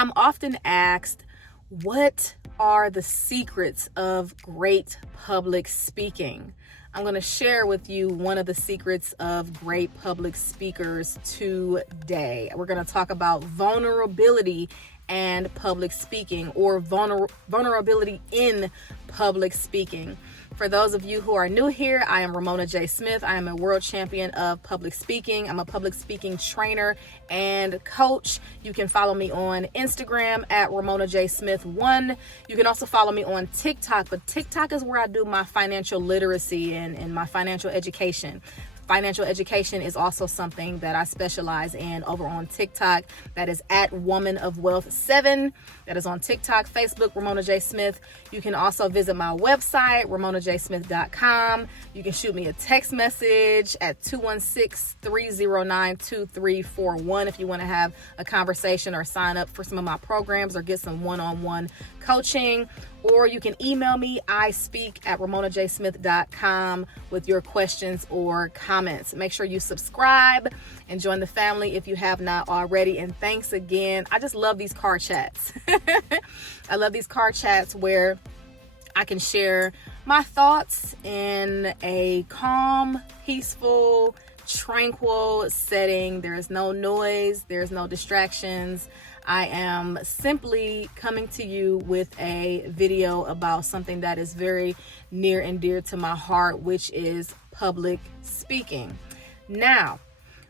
I'm often asked, what are the secrets of great public speaking? I'm going to share with you one of the secrets of great public speakers today. We're going to talk about vulnerability and public speaking, or vulnerability in public speaking. For those of you who are new here, I am Ramona J. Smith. I am a world champion of public speaking. I'm a public speaking trainer and coach. You can follow me on Instagram at Ramona J. Smith 1. You can also follow me on TikTok, but TikTok is where I do my financial literacy and my financial education. Financial education is also something that I specialize in over on TikTok. That is at Woman of Wealth 7. That is on TikTok, Facebook, Ramona J. Smith. You can also visit my website, ramonajsmith.com. You can shoot me a text message at 216-309-2341 if you want to have a conversation or sign up for some of my programs or get some one-on-one coaching. Or you can email me, ispeak@ramonajsmith.com with your questions or comments. Make sure you subscribe and join the family if you have not already. And thanks again. I just love these car chats. I love these car chats where I can share my thoughts in a calm, peaceful, tranquil setting. There is no noise. There's no distractions. I am simply coming to you with a video about something that is very near and dear to my heart, which is public speaking. Now,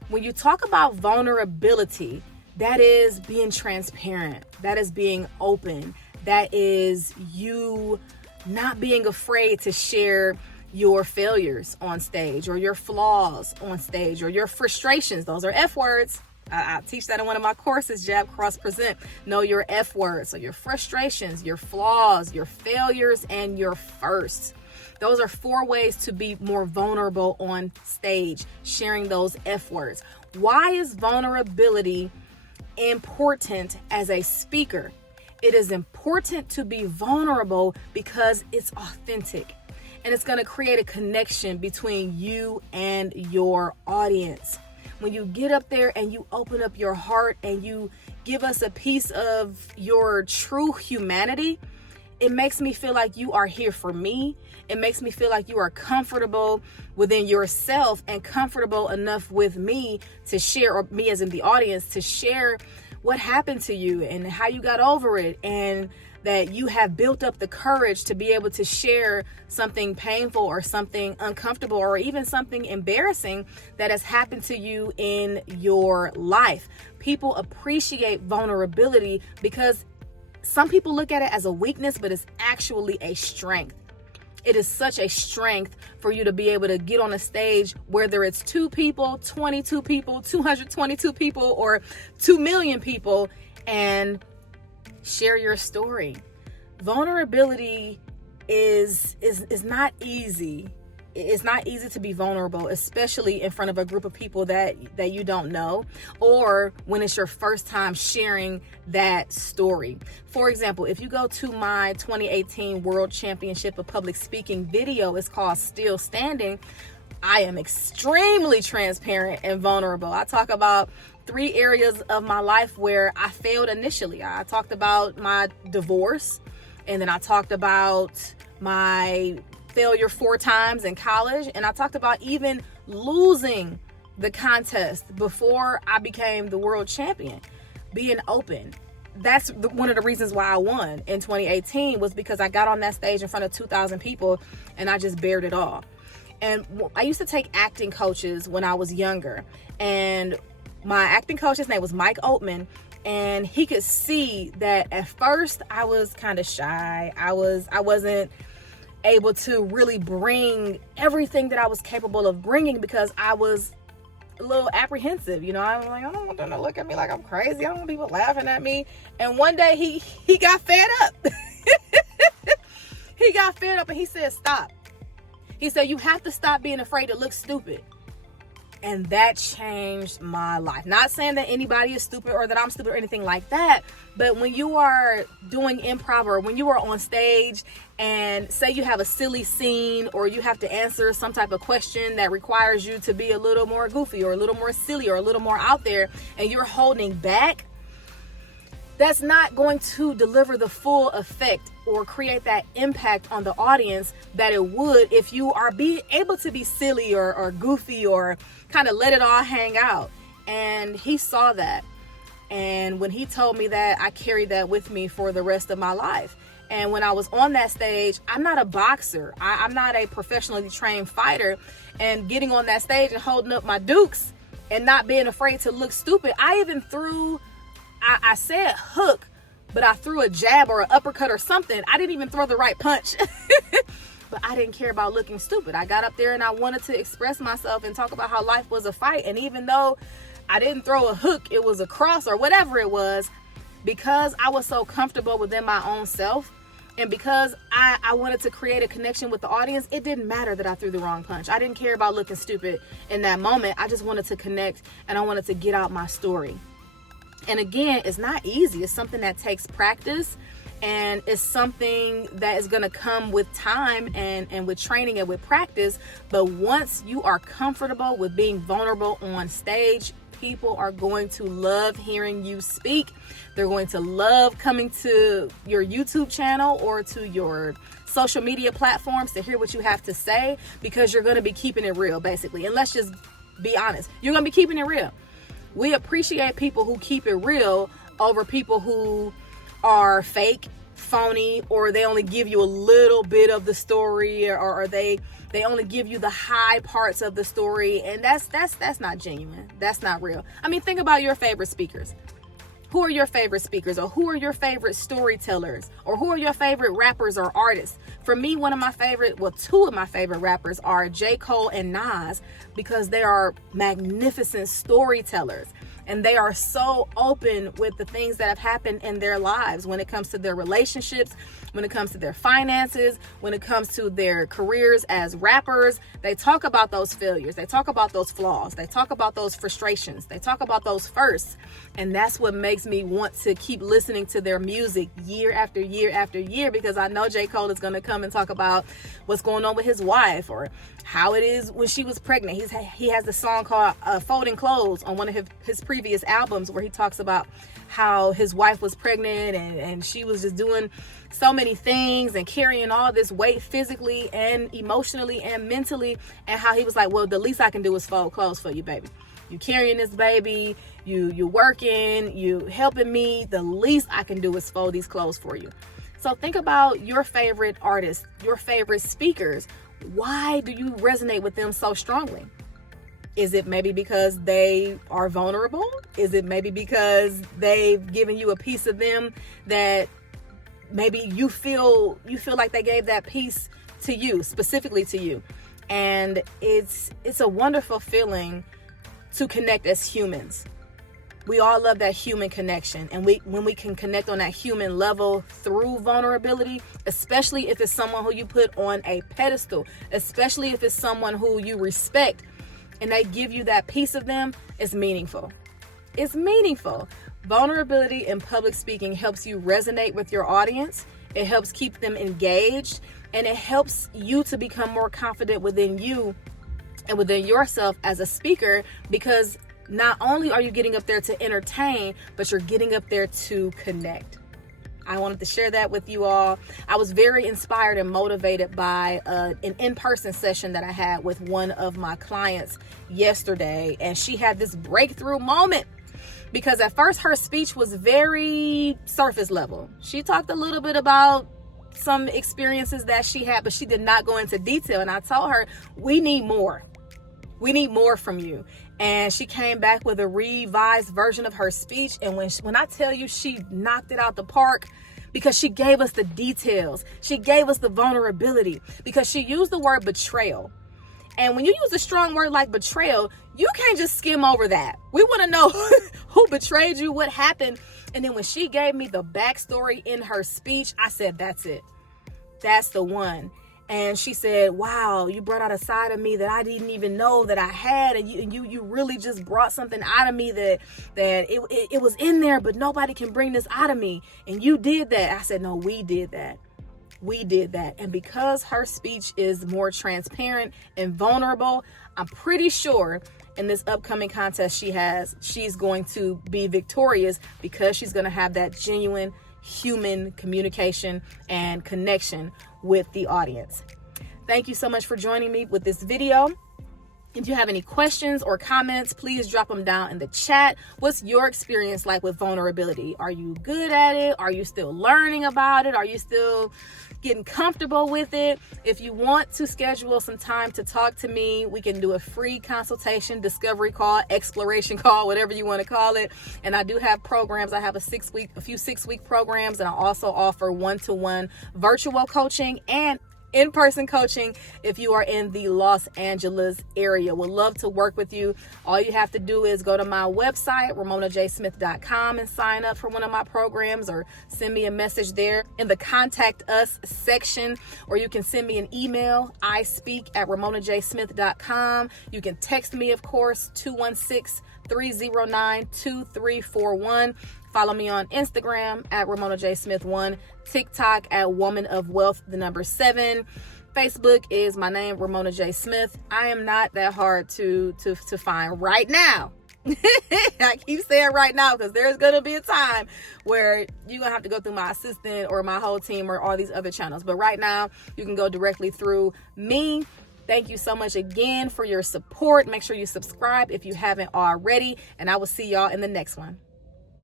when you talk about vulnerability, that is being transparent. That is being open. That is you not being afraid to share your failures on stage, or your flaws on stage, or your frustrations. Those are F words. I teach that in one of my courses, Jab, Cross, Present. Know your F words. So your frustrations, your flaws, your failures, and your firsts. Those are 4 ways to be more vulnerable on stage, sharing those F words. Why is vulnerability important as a speaker? It is important to be vulnerable because it's authentic, and it's going to create a connection between you and your audience. When you get up there and you open up your heart and you give us a piece of your true humanity, it makes me feel like you are here for me. It makes me feel like you are comfortable within yourself and comfortable enough with me to share, or me as in the audience, to share what happened to you and how you got over it, and that you have built up the courage to be able to share something painful or something uncomfortable or even something embarrassing that has happened to you in your life. People appreciate vulnerability because some people look at it as a weakness, but it's actually a strength. It is such a strength for you to be able to get on a stage, whether it's 2 people, 22 people, 222 people, or 2 million people, and share your story. Vulnerability is not easy. It's not easy to be vulnerable, especially in front of a group of people that you don't know, or when it's your first time sharing that story. For example, if you go to my 2018 World Championship of Public Speaking video, it's called Still Standing. I am extremely transparent and vulnerable. I talk about 3 areas of my life where I failed initially. I talked about my divorce, and then I talked about my failure 4 times in college, and I talked about even losing the contest before I became the world champion. Being open. That's one of the reasons why I won in 2018, was because I got on that stage in front of 2,000 people and I just bared it all. And I used to take acting coaches when I was younger, and my acting coach, his name was Mike Oatman, and he could see that at first I was kind of shy. I wasn't able to really bring everything that I was capable of bringing because I was a little apprehensive. You know, I'm like, I don't want them to look at me like I'm crazy. I don't want people laughing at me. And one day he got fed up. He got fed up and he said, stop. He said, you have to stop being afraid to look stupid. And that changed my life. Not saying that anybody is stupid or that I'm stupid or anything like that, but when you are doing improv or when you are on stage and say you have a silly scene or you have to answer some type of question that requires you to be a little more goofy or a little more silly or a little more out there, and you're holding back, that's not going to deliver the full effect or create that impact on the audience that it would if you are able to be silly or goofy or kind of let it all hang out. And he saw that. And when he told me that, I carried that with me for the rest of my life. And when I was on that stage, I'm not a boxer. I'm not a professionally trained fighter. And getting on that stage and holding up my dukes and not being afraid to look stupid. I even threw, I said hook, but I threw a jab or an uppercut or something. I didn't even throw the right punch. But I didn't care about looking stupid. I got up there and I wanted to express myself and talk about how life was a fight. And even though I didn't throw a hook, it was a cross or whatever it was, because I was so comfortable within my own self. And because I wanted to create a connection with the audience, it didn't matter that I threw the wrong punch. I didn't care about looking stupid in that moment. I just wanted to connect and I wanted to get out my story. And again, it's not easy. It's something that takes practice, and it's something that is going to come with time and with training and with practice. But once you are comfortable with being vulnerable on stage, people are going to love hearing you speak. They're going to love coming to your YouTube channel or to your social media platforms to hear what you have to say, because you're going to be keeping it real, basically. And let's just be honest. You're going to be keeping it real. We appreciate people who keep it real over people who are fake, phony, or they only give you a little bit of the story, or they only give you the high parts of the story. And that's not genuine. That's not real. I mean, think about your favorite speakers. Who are your favorite speakers, or who are your favorite storytellers, or who are your favorite rappers or artists? For me, two of my favorite rappers are J. Cole and Nas, because they are magnificent storytellers. And they are so open with the things that have happened in their lives when it comes to their relationships, when it comes to their finances, when it comes to their careers as rappers. They talk about those failures. They talk about those flaws. They talk about those frustrations. They talk about those firsts. And that's what makes me want to keep listening to their music year after year after year, because I know J. Cole is going to come and talk about what's going on with his wife, or how it is when she was pregnant. He has a song called Folding Clothes on one of his previous albums, where he talks about how his wife was pregnant and she was just doing so many things and carrying all this weight physically and emotionally and mentally, and how he was like, well, the least I can do is fold clothes for you, baby. You carrying this baby, you working, you helping me. The least I can do is fold these clothes for you. So think about your favorite artists, your favorite speakers. Why do you resonate with them so strongly? Is it maybe because they are vulnerable? Is it maybe because they've given you a piece of them that maybe you feel like they gave that piece to you, specifically to you? And it's a wonderful feeling to connect as humans. We all love that human connection. And when we can connect on that human level through vulnerability, especially if it's someone who you put on a pedestal, especially if it's someone who you respect, and they give you that piece of them, it's meaningful. It's meaningful. Vulnerability in public speaking helps you resonate with your audience. It helps keep them engaged, and it helps you to become more confident within you and within yourself as a speaker, because not only are you getting up there to entertain, but you're getting up there to connect. I wanted to share that with you all. I was very inspired and motivated by an in-person session that I had with one of my clients yesterday. And she had this breakthrough moment, because at first her speech was very surface level. She talked a little bit about some experiences that she had, but she did not go into detail. And I told her, we need more. We need more from you. And she came back with a revised version of her speech. And when I tell you, she knocked it out the park, because she gave us the details. She gave us the vulnerability, because she used the word betrayal. And when you use a strong word like betrayal, you can't just skim over that. We want to know who betrayed you, what happened. And then when she gave me the backstory in her speech, I said, that's it. That's the one. And she said, wow, you brought out a side of me that I didn't even know that I had. And you really just brought something out of me that it was in there, but nobody can bring this out of me. And you did that. I said, no, we did that. We did that. And because her speech is more transparent and vulnerable, I'm pretty sure in this upcoming contest she's going to be victorious because she's going to have that genuine human communication and connection with the audience. Thank you so much for joining me with this video. If you have any questions or comments, please drop them down in the chat. What's your experience like with vulnerability? Are you good at it? Are you still learning about it? Are you still getting comfortable with it? If you want to schedule some time to talk to me, we can do a free consultation, discovery call, exploration call, whatever you want to call it. And I do have programs. I have a few 6-week programs, and I also offer one-to-one virtual coaching and in-person coaching if you are in the Los Angeles area. Would love to work with you. All you have to do is go to my website, ramonajsmith.com, and sign up for one of my programs, or send me a message there in the contact us section, or you can send me an email, ispeak@ramonajsmith.com. You can text me, of course, 216-309-2341. Follow me on Instagram @RamonaJSmith1, TikTok @WomanOfWealth7. Facebook is my name, Ramona J. Smith. I am not that hard to find right now. I keep saying right now because there's going to be a time where you're going to have to go through my assistant or my whole team or all these other channels. But right now, you can go directly through me. Thank you so much again for your support. Make sure you subscribe if you haven't already, and I will see y'all in the next one.